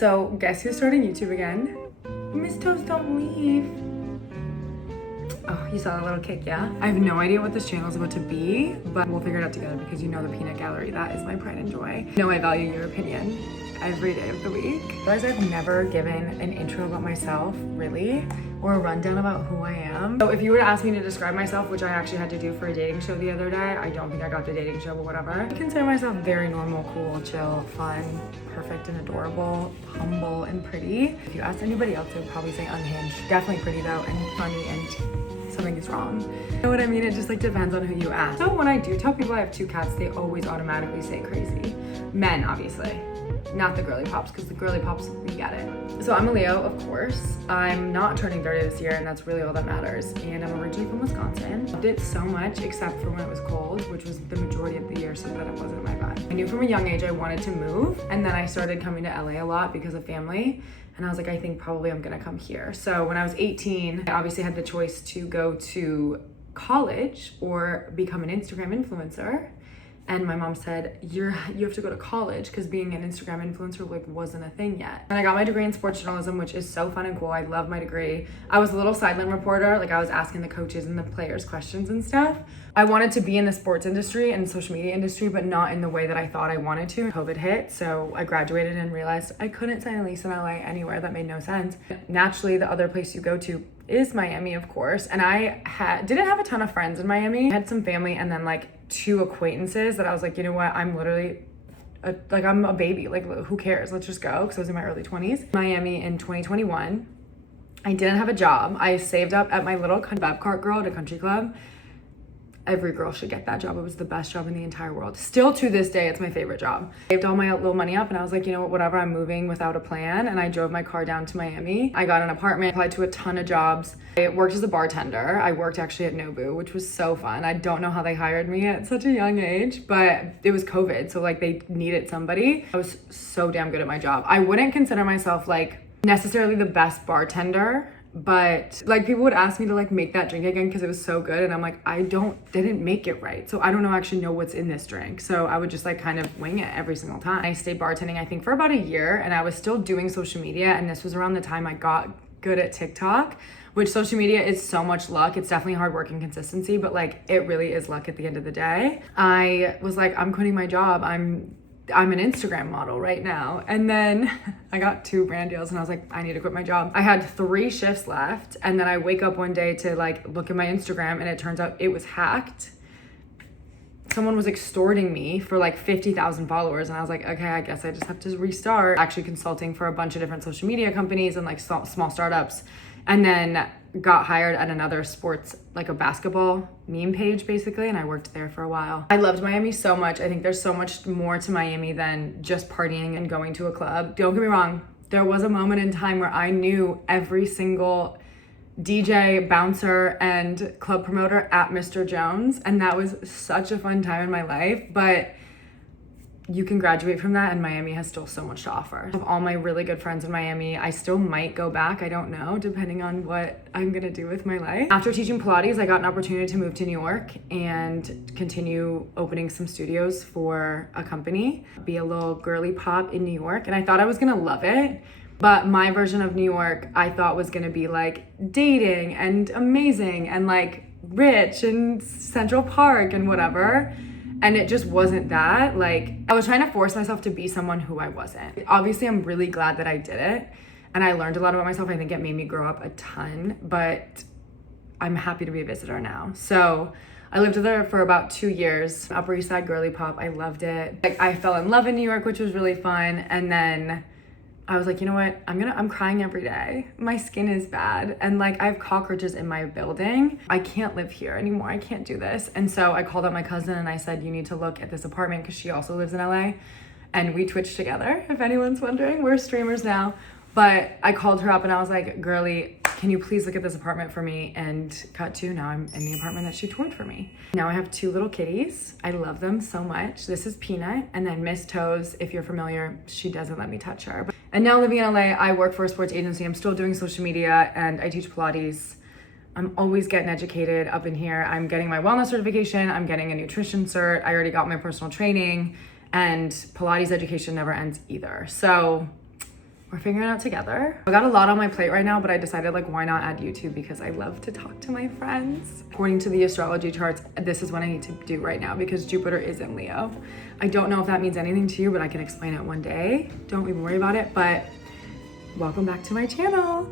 So guess who's starting YouTube again? Miss Toes Don't Leave. Oh, you saw that little kick, yeah? I have no idea what this channel is about to be, but we'll figure it out together because you know the peanut gallery, that is my pride and joy. You know I value your opinion every day of the week. I realize I've never given an intro about myself, really, or a rundown about who I am. So if you were to ask me to describe myself, which I actually had to do for a dating show the other day, I don't think I got the dating show, but whatever. I consider myself very normal, cool, chill, fun, perfect and adorable, humble and pretty. If you ask anybody else, they would probably say unhinged. Definitely pretty though, and funny, and something is wrong. You know what I mean? It just like depends on who you ask. So when I do tell people I have 2 cats, they always automatically say crazy. Men, obviously. Not the girly pops, because the girly pops, we get it. So I'm a Leo, of course. I'm not turning 30 this year, and that's really all that matters. And I'm originally from Wisconsin. Loved it so much, except for when it was cold, which was the majority of the year, so that it wasn't my vibe. I knew from a young age I wanted to move, and then I started coming to LA a lot because of family. And I was like, I think probably I'm gonna come here. So when I was 18, I obviously had the choice to go to college or become an Instagram influencer. And my mom said, you have to go to college because being an Instagram influencer like wasn't a thing yet. And I got my degree in sports journalism, which is so fun and cool. I love my degree. I was a little sideline reporter. Like I was asking the coaches and the players questions and stuff. I wanted to be in the sports industry and social media industry, but not in the way that I thought I wanted to. COVID hit, so I graduated and realized I couldn't sign a lease in LA anywhere. That made no sense. Naturally, the other place you go to is Miami, of course. And I didn't have a ton of friends in Miami. I had some family and then like 2 acquaintances that I was like, you know what, I'm literally I'm a baby, like who cares, let's just go, because I was in my early 20s. Miami in 2021. I didn't have a job. I saved up at my little Babcock girl at a country club. Every girl should get that job. It was the best job in the entire world. Still to this day, it's my favorite job. I saved all my little money up and I was like, you know what, whatever, I'm moving without a plan. And I drove my car down to Miami. I got an apartment, applied to a ton of jobs. I worked as a bartender. I worked actually at Nobu, which was so fun. I don't know how they hired me at such a young age, but it was COVID. So like they needed somebody. I was so damn good at my job. I wouldn't consider myself like necessarily the best bartender, but like people would ask me to like make that drink again because it was so good, and I'm like, didn't make it right, so I don't actually know what's in this drink. So I would just like kind of wing it every single time. I stayed bartending I think for about a year, and I was still doing social media, and this was around the time I got good at TikTok, which social media is so much luck. It's definitely hard work and consistency, but like it really is luck at the end of the day. I was like, I'm quitting my job. I'm an Instagram model right now. And then I got 2 brand deals and I was like, I need to quit my job. I had 3 shifts left. And then I wake up one day to like look at my Instagram and it turns out it was hacked. Someone was extorting me for like 50,000 followers. And I was like, okay, I guess I just have to restart. Actually consulting for a bunch of different social media companies and like small startups. And then got hired at another sports, like a basketball meme page basically, and I worked there for a while. I loved Miami so much. I think there's so much more to Miami than just partying and going to a club. Don't get me wrong, there was a moment in time where I knew every single DJ, bouncer, and club promoter at Mr. Jones, and that was such a fun time in my life, but you can graduate from that, and Miami has still so much to offer. I have all my really good friends in Miami. I still might go back, I don't know, depending on what I'm gonna do with my life. After teaching Pilates, I got an opportunity to move to New York and continue opening some studios for a company, be a little girly pop in New York, and I thought I was gonna love it. But my version of New York, I thought was gonna be like dating and amazing and like rich and Central Park and whatever. And it just wasn't that. Like, I was trying to force myself to be someone who I wasn't. Obviously, I'm really glad that I did it. And I learned a lot about myself. I think it made me grow up a ton, but I'm happy to be a visitor now. So I lived there for about 2 years. Upper East Side girly pop, I loved it. Like, I fell in love in New York, which was really fun. And then I was like, you know what? I'm crying every day. My skin is bad. And like, I have cockroaches in my building. I can't live here anymore. I can't do this. And so I called up my cousin and I said, you need to look at this apartment, because she also lives in LA. And we Twitch together, if anyone's wondering. We're streamers now. But I called her up and I was like, girly, can you please look at this apartment for me? And cut to, now I'm in the apartment that she toured for me. Now I have 2 little kitties. I love them so much. This is Peanut, and then Miss Toes, if you're familiar, she doesn't let me touch her. And now living in LA, I work for a sports agency. I'm still doing social media and I teach Pilates. I'm always getting educated up in here. I'm getting my wellness certification. I'm getting a nutrition cert. I already got my personal training, and Pilates education never ends either. So we're figuring it out together. I got a lot on my plate right now, but I decided like, why not add YouTube? Because I love to talk to my friends. According to the astrology charts, this is what I need to do right now because Jupiter is in Leo. I don't know if that means anything to you, but I can explain it one day. Don't even worry about it, but welcome back to my channel.